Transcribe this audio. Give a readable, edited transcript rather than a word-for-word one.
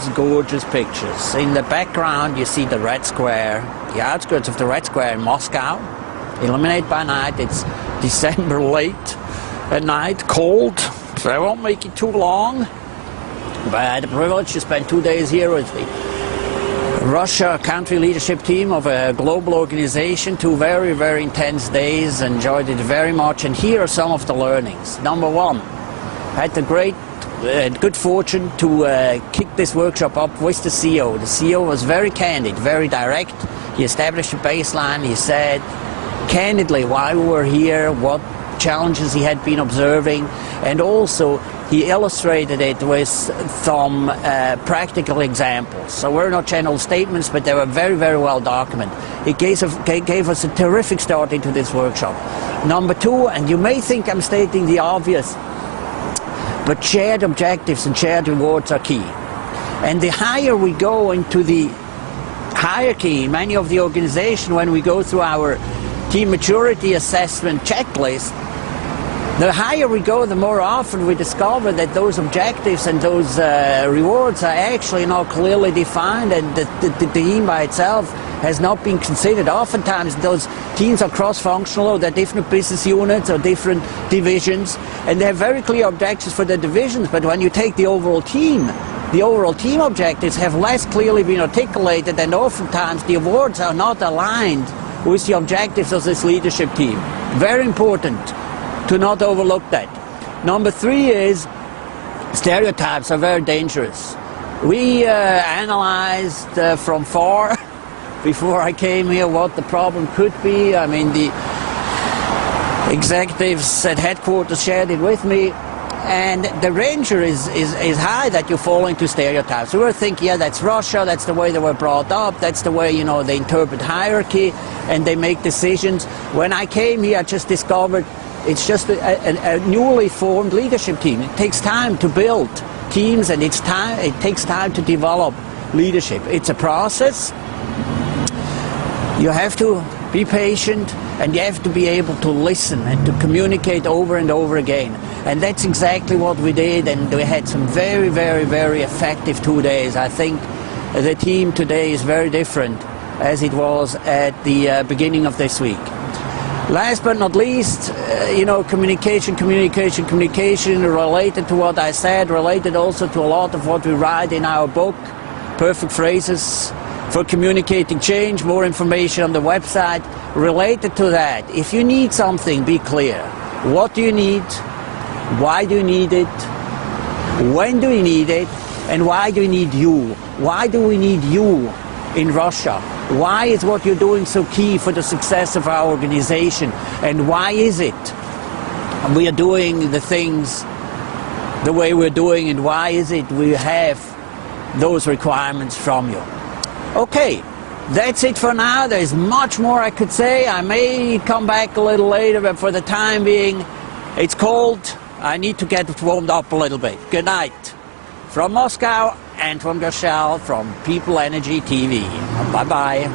those gorgeous pictures. In the background you see the Red Square, the outskirts of the Red Square in Moscow. Illuminated by night. It's December late at night, cold, so I won't make it too long. But I had the privilege to spend 2 days here with the Russia country leadership team of a global organization. 2 very, very intense days. Enjoyed it very much. And here are some of the learnings. Number one, I had the good fortune to kick this workshop up with the CEO. The CEO was very candid, very direct. He established a baseline. He said candidly why we were here, what challenges he had been observing, and also he illustrated it with some practical examples. So we're not general statements, but they were very, very well documented. It gave us a terrific start into this workshop. Number two, and you may think I'm stating the obvious, but shared objectives and shared rewards are key. And the higher we go into the hierarchy in many of the organizations, when we go through our team maturity assessment checklist, the higher we go, the more often we discover that those objectives and those rewards are actually not clearly defined, and the team by itself has not been considered. Oftentimes those teams are cross-functional, or they're different business units or different divisions, and they have very clear objectives for the divisions, but when you take the overall team objectives have less clearly been articulated, and oftentimes the awards are not aligned with the objectives of this leadership team. Very important to not overlook that. Number three is stereotypes are very dangerous. We analyzed from far before I came here what the problem could be. I mean, the executives at headquarters shared it with me, and the danger is high that you fall into stereotypes. We were thinking, yeah, that's Russia, that's the way they were brought up, that's the way, you know, they interpret hierarchy and they make decisions. When I came here, I just discovered it's just a newly formed leadership team. It takes time to build teams, and it takes time to develop leadership. It's a process. You have to be patient, and you have to be able to listen and to communicate over and over again. And that's exactly what we did, and we had some very, very, very effective 2 days. I think the team today is very different as it was at the beginning of this week. Last but not least, you know, communication, related to what I said, related also to a lot of what we write in our book, Perfect Phrases for Communicating Change. More information on the website related to that. If you need something, be clear. What do you need? Why do you need it? When do you need it? And why do you need you? Why do we need you in Russia? Why is what you're doing so key for the success of our organization? And why is it we are doing the things the way we're doing, and why is it we have those requirements from you? Okay, that's it for now. There's much more I could say. I may come back a little later, but for the time being, it's cold. I need to get warmed up a little bit. Good night. From Moscow and from Gershal, from People Energy TV. Bye-bye.